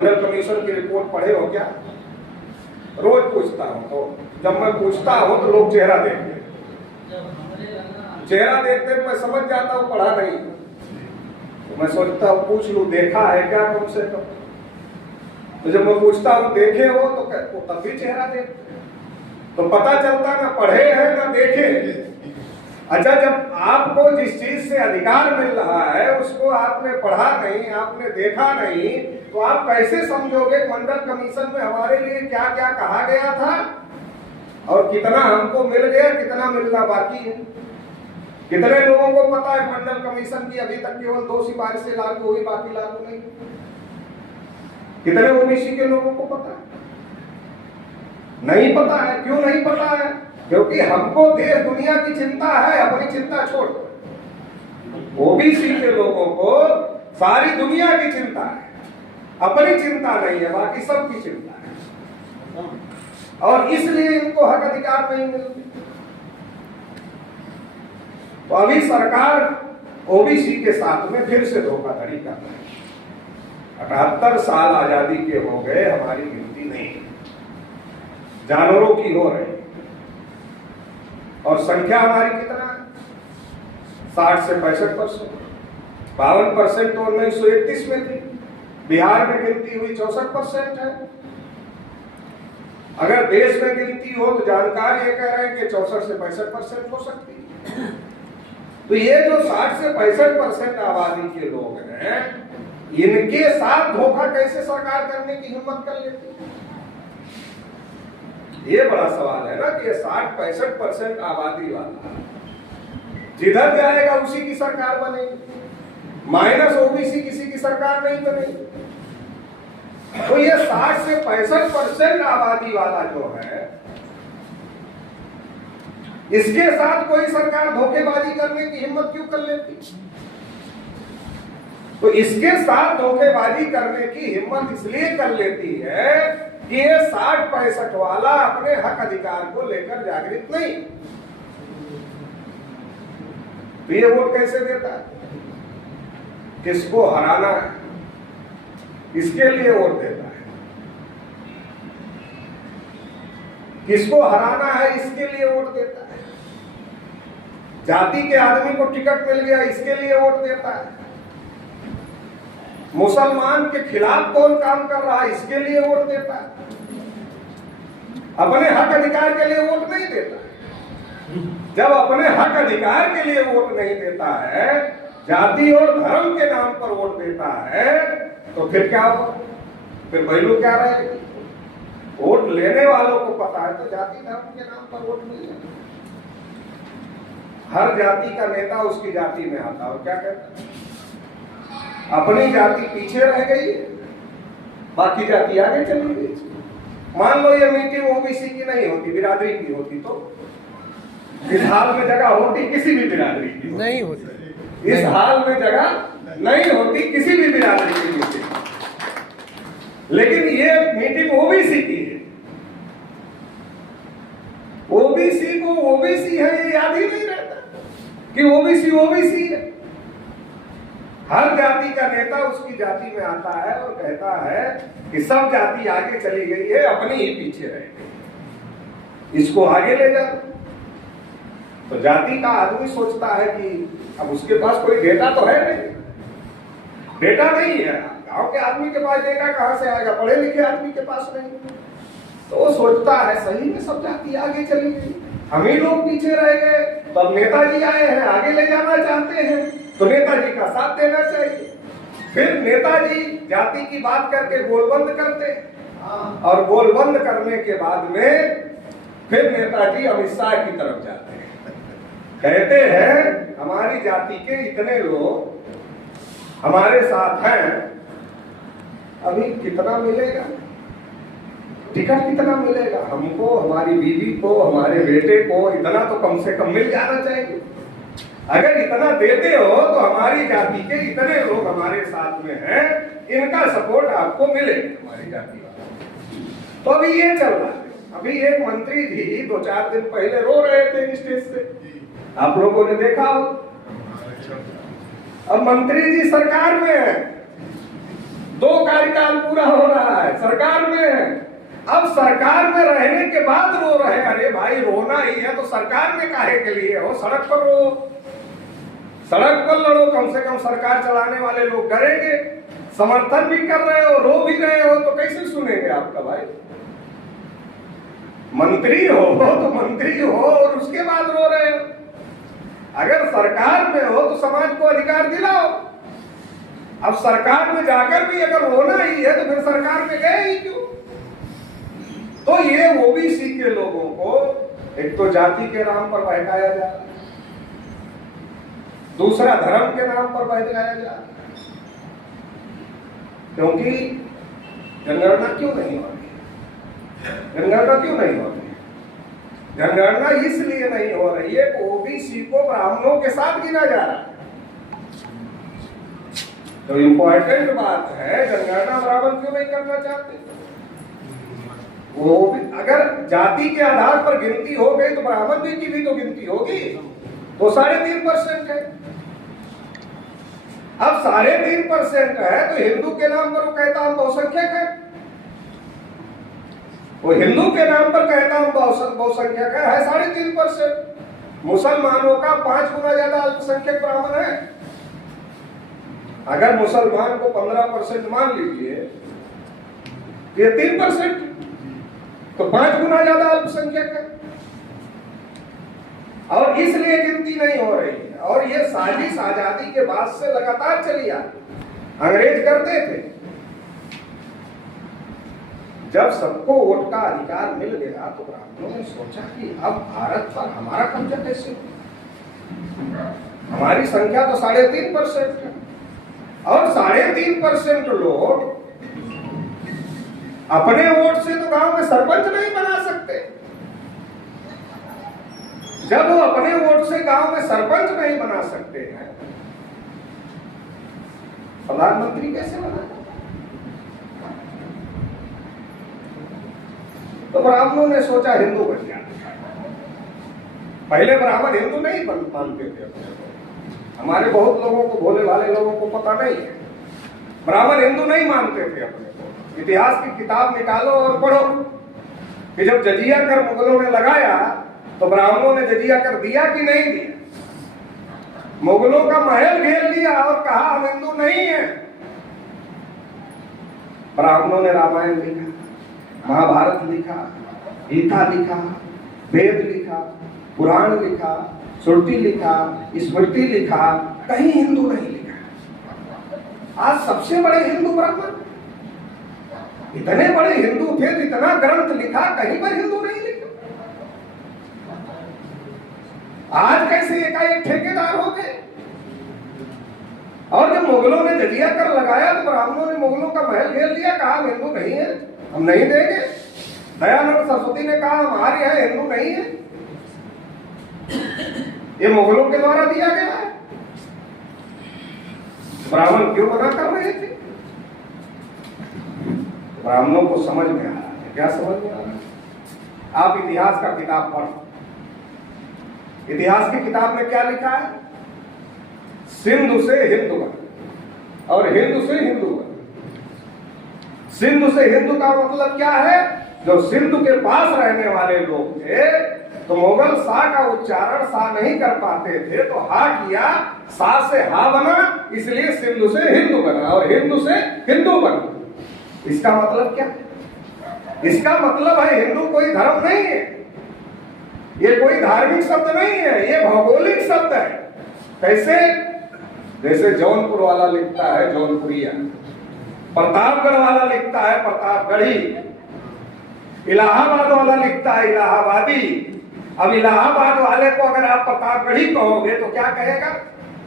मंडल commission की report पढ़े हो क्या? रोज पूछता हूँ, तो जब मैं पूछता हूँ तो लोग चेहरा देखते, चेहरा देखते मैं समझ जाता हूँ पढ़ा नहीं। तो मैं सोचता हूँ पूछ लूँ, देखा है क्या कम से कम? तो जब मैं पूछता हूँ देखे हो तो तब भी चेहरा देखते, तो पता चलता ना पढ़े हैं ना देखे। अच्छा, जब आपको जिस चीज से अधिकार मिल रहा है उसको आपने पढ़ा नहीं, आपने देखा नहीं, तो आप कैसे समझोगे मंडल कमीशन में हमारे लिए क्या क्या कहा गया था और कितना हमको मिल गया, कितना मिलना बाकी है? कितने लोगों को पता है मंडल कमीशन की अभी तक केवल 2 सिफारिशें लागू हुई, बाकी लागू नहीं? कितने ओबीसी के लोगों को पता है? नहीं पता है। क्यों नहीं पता है? क्योंकि हमको देश दुनिया की चिंता है, अपनी चिंता छोड़। ओबीसी के लोगों को सारी दुनिया की चिंता है, अपनी चिंता नहीं है, बाकी सबकी चिंता है, और इसलिए इनको हक अधिकार नहीं मिलते। तो अभी सरकार ओबीसी के साथ में फिर से धोखाधड़ी कर रही है। 78 साल आजादी के हो गए, हमारी गिनती नहीं, जानवरों की हो रही, और संख्या हमारी कितना है? 60 से 65%, 52% तो 1931 में थी। बिहार में गिनती हुई 64% है। अगर देश में गिनती हो तो जानकार ये कह रहे हैं कि 64 से 65% हो सकती है। तो ये जो 60 से 65% आबादी के लोग हैं, इनके साथ धोखा कैसे सरकार करने की हिम्मत कर लेती है? ये बड़ा सवाल है ना कि 60-65% आबादी वाला जिधर जाएगा उसी की सरकार बनेगी, माइनस ओबीसी किसी की सरकार नहीं बनेगी। तो ये 60 से 65% आबादी वाला जो है, इसके साथ कोई सरकार धोखेबाजी करने की हिम्मत क्यों कर लेती? तो इसके साथ धोखेबाजी करने की हिम्मत इसलिए कर लेती है कि ये 60-65 वाला अपने हक अधिकार को लेकर जागृत नहीं। तो ये वोट कैसे देता है? किसको हराना है, इसके लिए वोट देता है। किसको हराना है, इसके लिए वोट देता है। जाति के आदमी को टिकट मिल गया, इसके लिए वोट देता है। मुसलमान के खिलाफ कौन काम कर रहा है, इसके लिए वोट देता है। अपने हक अधिकार के लिए वोट नहीं देता है। जब अपने हक अधिकार के लिए वोट नहीं देता है, जाति और धर्म के नाम पर वोट देता है, तो फिर क्या होगा? फिर वैल्यू क्या रहेगी? वोट लेने वालों को पता है तो जाति धर्म के नाम पर वोट नहीं है। हर जाति का नेता उसकी जाति में आता है और क्या कहता है? अपनी जाति पीछे रह गई, बाकी जाति आगे चली गई। मान लो ये मीटिंग ओबीसी की नहीं होती, बिरादरी की होती, तो इस हाल में जगह होती किसी भी बिरादरी की नहीं होती। इस हाल में जगह नहीं होती किसी भी बिरादरी की मीटिंग। लेकिन ये मीटिंग ओबीसी की है। ओबीसी को ओबीसी है ये याद ही नहीं रहता कि ओबीसी ओबीसी है। हर जाति का नेता उसकी जाति में आता है और कहता है कि सब जाति आगे चली गई है, अपनी ही पीछे रह गई, इसको आगे ले जा। तो जाति का आदमी सोचता है कि अब उसके पास कोई डेटा तो है नहीं, डेटा नहीं है। गांव के आदमी के पास डेटा कहां से आएगा? पढ़े लिखे आदमी के पास नहीं। तो वो सोचता है सही में सब जाति आगे चली गई, हम ही लोग पीछे रह गए। तो अब नेताजी आए हैं, आगे ले जाना चाहते हैं, तो नेताजी का साथ देना चाहिए। फिर नेताजी जाति की बात करके गोलबंद करते, और गोलबंद करने के बाद में फिर नेताजी अमित शाह की तरफ जाते हैं, कहते हैं हमारी जाति के इतने लोग हमारे साथ हैं, अभी कितना मिलेगा, टिकट कितना मिलेगा हमको, हमारी बीवी को, हमारे बेटे को, इतना तो कम से कम मिल जाना चाहिए। अगर इतना देते हो तो हमारी जाति के इतने लोग हमारे साथ में हैं, इनका सपोर्ट आपको मिलेगा हमारी जाति वाला। तो अभी ये चल रहा है। अभी एक मंत्री जी 2-4 दिन पहले रो रहे थे स्टेज से, आप लोगों ने देखा हो। अब मंत्री जी सरकार में है, 2 कार्यकाल पूरा हो रहा अब सरकार में रहने के बाद रो रहे, अरे भाई रोना ही है तो सरकार में काहे के लिए हो, सड़क पर रो, सड़क पर लड़ो, कम से कम सरकार चलाने वाले लोग डरेंगे। समर्थन भी कर रहे हो, रो भी रहे हो, तो कैसे सुनेंगे आपका भाई? मंत्री हो तो मंत्री हो और उसके बाद रो रहे हो। अगर सरकार में हो तो समाज को अधिकार दिलाओ। अब सरकार में जाकर भी अगर रोना ही है तो फिर सरकार में गए ही क्यों? तो ये ओबीसी के लोगों को एक तो जाति के नाम पर बहकाया जा, दूसरा धर्म के नाम पर बहकाया जा। क्योंकि जनगणना क्यों नहीं हो रही? जनगणना क्यों नहीं हो रही? जनगणना इसलिए नहीं हो रही है कि ओबीसी को ब्राह्मणों के साथ गिना जा रहा है। तो इंपॉर्टेंट बात है, जनगणना बराबर क्यों नहीं करना चाहते? वो अगर जाति के आधार पर गिनती हो गई तो ब्राह्मण की भी तो गिनती होगी, तो 3.5% है। अब 3.5% है तो हिंदू के नाम पर वो कहता हम बहुसंख्यक है, वो हिंदू के नाम पर कहता हम बहुसंख्यक है 3.5%। मुसलमानों का 5 गुना ज्यादा अल्पसंख्यक ब्राह्मण है। अगर मुसलमान को 15% मान लीजिए तो ये 3%, तो 5 गुना ज्यादा अल्पसंख्यक है। और इसलिए गिनती नहीं हो रही है। और ये साजिश आजादी के बाद से लगातार चली आ रही। अंग्रेज करते थे, जब सबको वोट का अधिकार मिल गया तो ब्राह्मणों ने सोचा कि अब भारत पर हमारा कब्जा कैसे हो? हमारी संख्या तो 3.5% है और 3.5% लोग अपने वोट से तो गांव में सरपंच नहीं बना सकते। जब वो अपने वोट से गांव में सरपंच नहीं बना सकते हैं, प्रधानमंत्री कैसे बना? तो ब्राह्मणों ने सोचा हिंदू बन जाए। पहले ब्राह्मण हिंदू नहीं मानते थे अपने को। हमारे बहुत लोगों को, भोले भाले लोगों को पता नहीं है, ब्राह्मण हिंदू नहीं मानते थे अपने को। इतिहास की किताब निकालो और पढ़ो कि जब जजिया कर मुगलों ने लगाया तो ब्राह्मणों ने जजिया कर दिया कि नहीं दिया? मुगलों का महल घेर लिया और कहा हम हिंदू नहीं है। ब्राह्मणों ने रामायण लिखा, महाभारत लिखा, गीता लिखा, वेद लिखा, पुराण लिखा, श्रुति लिखा, स्मृति लिखा, कहीं हिंदू नहीं लिखा। आज सबसे बड़े हिंदू ब्राह्मण, इतने बड़े हिंदू थे, इतना ग्रंथ लिखा, कहीं पर हिंदू नहीं लिखा। आज कैसे एकाएक ठेकेदार हो गए? और जब मुगलों ने जजिया कर लगाया तो ब्राह्मणों ने मुगलों का महल घेर लिया, कहा हम हिंदू नहीं है, हम नहीं देंगे। दयानंद सरस्वती ने कहा हमारे यहाँ हिंदू नहीं है, ये मुगलों के द्वारा दिया गया है। ब्राह्मण क्यों मना कर रहे थे? ब्राह्मणों को समझ में आ रहा है। क्या समझ में आ रहा है? आप इतिहास का किताब पढ़ो। इतिहास की किताब में क्या लिखा है? सिंधु से हिंदू बना और हिंदू से हिंदू बना। सिंधु से हिंदू का मतलब क्या है? जो सिंधु के पास रहने वाले लोग थे तो मुगल सा का उच्चारण सा नहीं कर पाते थे, तो हा किया, सा से हा बना, इसलिए सिंधु से हिंदू बना और हिंदू से हिंदू बना। इसका मतलब क्या? इसका मतलब है हिंदू कोई धर्म नहीं है, ये कोई धार्मिक शब्द नहीं है, ये भौगोलिक शब्द है। कैसे? जैसे जौनपुर वाला लिखता है जौनपुरिया, प्रतापगढ़ वाला लिखता है प्रतापगढ़ी, इलाहाबाद वाला लिखता है इलाहाबादी। अब इलाहाबाद वाले को अगर आप प्रतापगढ़ी कहोगे तो क्या कहेगा?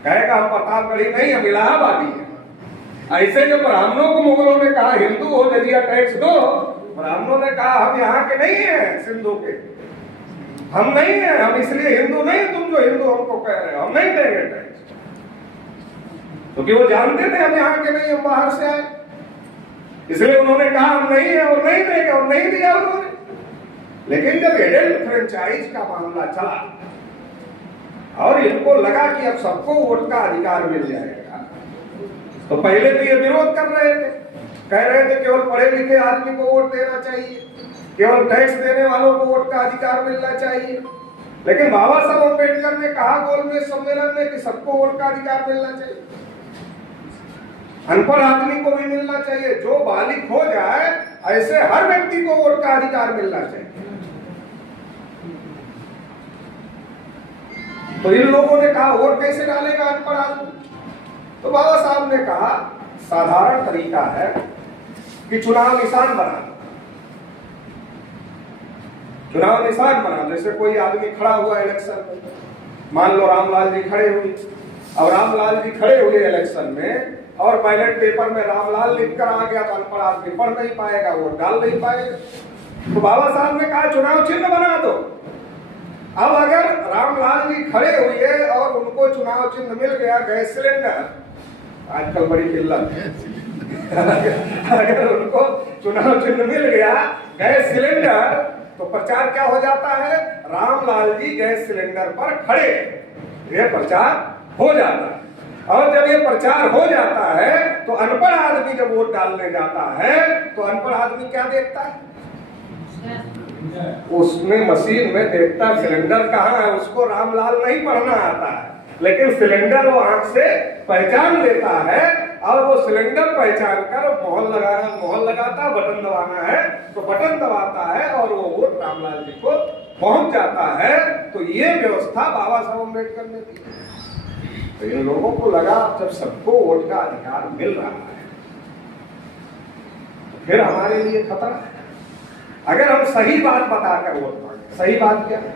कहेगा हम प्रतापगढ़ी नहीं, हम इलाहाबादी हैं। ऐसे जो ब्राह्मणों को मुगलों ने कहा हिंदू हो, जजिया टैक्स दो, ब्राह्मणों ने कहा हम यहाँ के नहीं है, सिंधु के हम नहीं है, हम इसलिए हिंदू नहीं, तुम जो हिंदू हमको कह रहे हो हम नहीं देंगे टैक्स। क्योंकि वो जानते थे हम यहाँ के नहीं, हम बाहर से आए, इसलिए उन्होंने कहा हम नहीं है और नहीं देंगे और नहीं दिया उन्होंने। लेकिन जब एडल्ट फ्रेंचाइज का मामला चला और इनको लगा कि अब सबको वोट का अधिकार मिल जाएगा, तो पहले तो ये विरोध कर रहे थे, कह रहे थे केवल पढ़े लिखे आदमी को वोट देना चाहिए। केवल टैक्स देने वालों को वोट का अधिकार मिलना चाहिए। लेकिन बाबा साहब अम्बेडकर ने कहा गोलमेज सम्मेलन में कि सबको वोट का अधिकार मिलना चाहिए, अनपढ़ आदमी को भी मिलना चाहिए, जो बालिग हो जाए ऐसे हर व्यक्ति को वोट का अधिकार मिलना चाहिए। तो इन लोगों ने कहा वोट कैसे डालेगा अनपढ़ आदमी? तो बाबा साहब ने कहा साधारण तरीका है कि चुनाव निशान बना दो। चुनाव निशान बना, जैसे कोई आदमी खड़ा हुआ इलेक्शन में, मान लो रामलाल जी खड़े हुए, अब रामलाल जी खड़े हुए इलेक्शन में और बैलेट पेपर में रामलाल लिखकर आ गया तो अनपढ़ आदमी पढ़ नहीं पाएगा, वोट डाल नहीं पाएगा। तो बाबा साहब ने कहा चुनाव चिन्ह बना दो। अब अगर रामलाल जी खड़े हुए और उनको चुनाव चिन्ह मिल गया गैस सिलेंडर, आजकल बड़ी किल्लत है अगर उनको चुनाव चिन्ह मिल गया गैस सिलेंडर, तो प्रचार क्या हो जाता है? रामलाल जी गैस सिलेंडर पर खड़े, यह प्रचार हो जाता है। और जब ये प्रचार हो जाता है तो अनपढ़ आदमी जब वोट डालने जाता है तो अनपढ़ आदमी क्या देखता है? उसमें मशीन में देखता सिलेंडर कहाँ है, उसको रामलाल नहीं पढ़ना आता है, लेकिन सिलेंडर वो आंख से पहचान लेता है और वो सिलेंडर पहचान कर मोहर लगाता, बटन दबाना है तो बटन दबाता है और वो वोट रामलाल जी को पहुंच जाता है। तो ये व्यवस्था बाबा साहब अम्बेडकर ने दी। तो इन लोगों को लगा जब सबको वोट का अधिकार मिल रहा है तो फिर हमारे लिए खतरा है अगर हम सही बात बताकर वोट मांगे। सही बात क्या है?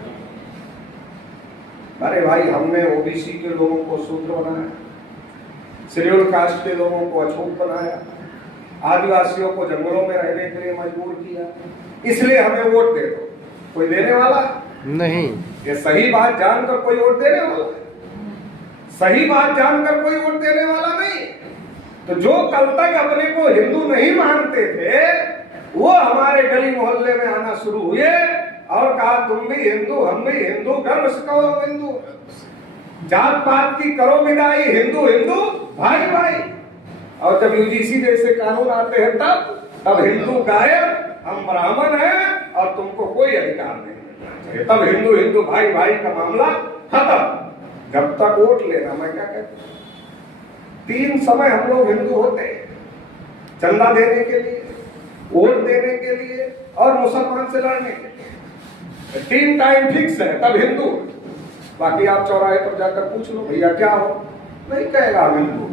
अरे भाई हमने ओबीसी के लोगों को शूद्र बनाया, शेड्यूल कास्ट के लोगों को अछूत बनाया, आदिवासियों को जंगलों में रहने के लिए मजबूर किया, इसलिए हमें वोट दे दो। कोई देने वाला नहीं। ये सही बात जानकर कोई वोट देने वाला? सही बात जानकर कोई वोट देने वाला नहीं। तो जो कल तक अपने को हिंदू नहीं मानते थे वो हमारे गली मोहल्ले में आना शुरू हुए और कहा तुम भी हिंदू, हम भी हिंदू, गर्व से कहो हिंदू, जात पात की करो विदाई, हिंदू हिंदू भाई भाई। और जब यूजीसी जैसे कानून आते हैं तब हिंदू गायब, हम ब्राह्मण हैं और तुमको कोई अधिकार नहीं मिलना चाहिए। तब हिंदू हिंदू भाई भाई का मामला खत्म। जब तक वोट लेना, मैं क्या कहता, 3 समय हम लोग हिंदू होते हैं, चंदा देने के लिए, वोट देने के लिए और मुसलमान से लड़ने के लिए। 3 टाइम फिक्स है तब हिंदू। बाकी आप चौराहे पर जाकर पूछ लो भैया क्या हो, नहीं कहेगा हम हिंदू।